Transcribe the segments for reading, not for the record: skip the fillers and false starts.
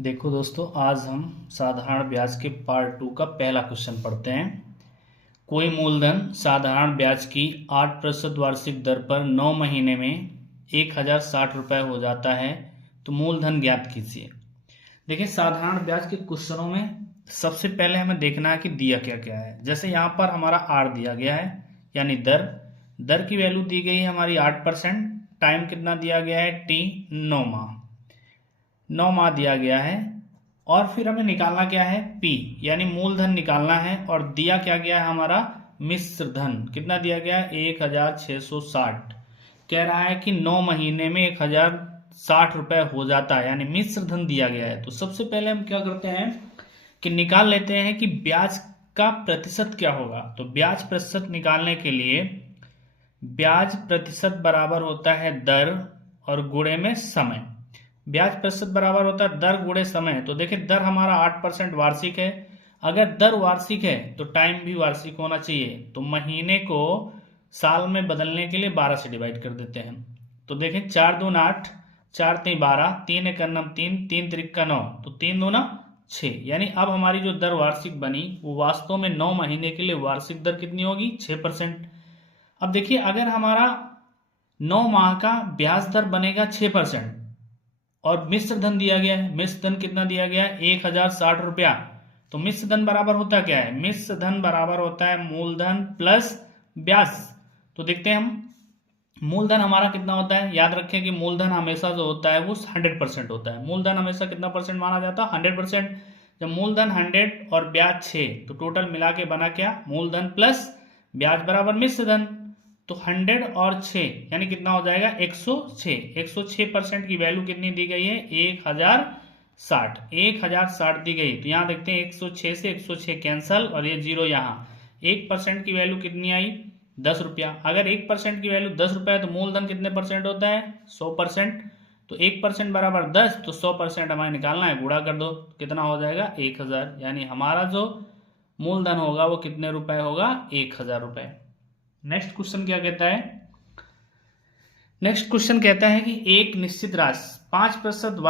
देखो दोस्तों, आज हम साधारण ब्याज के पार्ट 2 का पहला क्वेश्चन पढ़ते हैं। कोई मूलधन साधारण ब्याज की 8% वार्षिक दर पर 9 महीने में 1060 रुपये हो जाता है, तो मूलधन ज्ञात कीजिए। देखिए, साधारण ब्याज के क्वेश्चनों में सबसे पहले हमें देखना है कि दिया क्या क्या है। जैसे यहाँ पर हमारा आर दिया गया है, यानी दर दर की वैल्यू दी गई है हमारी 8%। टाइम कितना दिया गया है, टी 9 माह दिया गया है। और फिर हमें निकालना क्या है, पी यानी मूलधन निकालना है। और दिया क्या गया है हमारा, मिश्र धन कितना दिया गया है, 1660। कह रहा है कि 9 महीने में 1060 रुपये हो जाता है, यानी मिश्र धन दिया गया है। तो सबसे पहले हम क्या करते हैं कि निकाल लेते हैं कि ब्याज का प्रतिशत क्या होगा। तो ब्याज प्रतिशत निकालने के लिए ब्याज प्रतिशत बराबर होता है दर और गुणे में समय। ब्याज प्रतिशत बराबर होता है दर गुणे समय। तो देखिए, दर हमारा 8% वार्षिक है। अगर दर वार्षिक है तो टाइम भी वार्षिक होना चाहिए। तो महीने को साल में बदलने के लिए 12 से डिवाइड कर देते हैं। तो देखें, 4 दून 8, 4 तीन 12, 3 एक 3, 3 त्रिक का 9, तो 3 दूना 6। यानी अब हमारी जो दर वार्षिक बनी वो वास्तव में 9 महीने के लिए वार्षिक दर कितनी होगी, 6%। अब देखिए, अगर हमारा 9 माह का ब्याज दर बनेगा 6% और मिश्र धन दिया गया है, मिश्र धन कितना दिया गया है, 1060 रुपया। तो मिश्र धन बराबर होता क्या है, मिश्र धन बराबर होता है मूलधन प्लस ब्याज। तो देखते हैं हम, मूलधन हमारा कितना होता है। याद रखें कि मूलधन हमेशा जो होता है वो 100% होता है। मूलधन हमेशा कितना परसेंट माना जाता है, 100%। जब मूलधन 100 और ब्याज 6, तो टोटल मिला के बना क्या, मूलधन प्लस ब्याज बराबर मिश्र धन। तो 100 और 6 यानी कितना हो जाएगा, 106। 106% की वैल्यू कितनी दी गई है, 1060। 1060 दी गई। तो यहाँ देखते हैं 106 से 106 कैंसल और ये जीरो यहाँ। 1% की वैल्यू कितनी आई, 10 रुपया। अगर 1% की वैल्यू 10 रुपया है तो मूलधन कितने परसेंट होता है, 100%। तो 1% बराबर 10, तो 100% हमें निकालना है, गुणा कर दो, कितना हो जाएगा, 1000। यानी हमारा जो मूलधन होगा वो कितने रुपए होगा, 1000 रुपये। नेक्स्ट क्वेश्चन क्या कहता है, नेक्स्ट क्वेश्चन कहता है कि एक निश्चित राशि 5%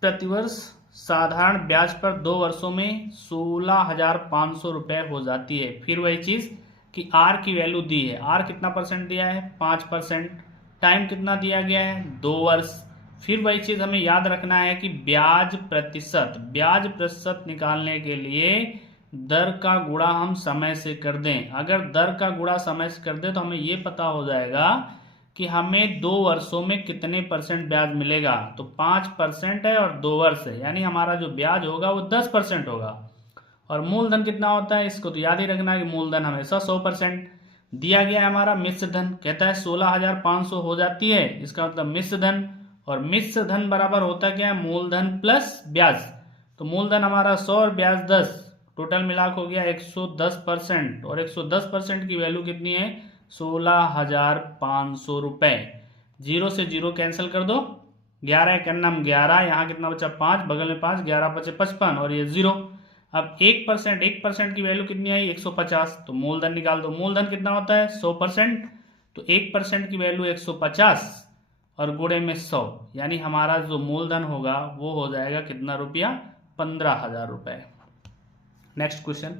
प्रतिवर्ष साधारण ब्याज पर 2 वर्षों में 16,500 रुपये हो जाती है। फिर वही चीज कि आर की वैल्यू दी है, आर कितना परसेंट दिया है, 5%। टाइम कितना दिया गया है, 2 वर्ष। फिर वही चीज हमें याद रखना है कि ब्याज प्रतिशत निकालने के लिए दर का गुणा हम समय से कर दें। अगर दर का गुणा समय से कर दें तो हमें यह पता हो जाएगा कि हमें 2 वर्षों में कितने परसेंट ब्याज मिलेगा। तो 5% है और 2 वर्ष है, यानी हमारा जो ब्याज होगा वो 10% होगा। और मूलधन कितना होता है, इसको तो याद ही रखना है कि मूलधन हमेशा 100%। दिया गया है हमारा मिश्र धन, कहता है 16,500 हो जाती है, इसका मतलब मिश्र धन। और मिश्र धन बराबर होता क्या है, मूलधन प्लस ब्याज। तो मूलधन हमारा 100 और ब्याज 10, टोटल मिलाकर हो गया 110%। और 110% की वैल्यू कितनी है, 16,500 रुपए। जीरो से जीरो कैंसिल कर दो, 11 एक 11, यहाँ कितना बचा 5, बगल में 5, 11 बचे 55 और ये जीरो। अब 1% की वैल्यू कितनी आई, 150। तो मूलधन निकाल दो, मूलधन कितना होता है, 100%। तो 1% की वैल्यू 150 और गुणे में 100, यानी हमारा जो मूलधन होगा वो हो जाएगा कितना रुपया, 15,000 रुपए। Next question,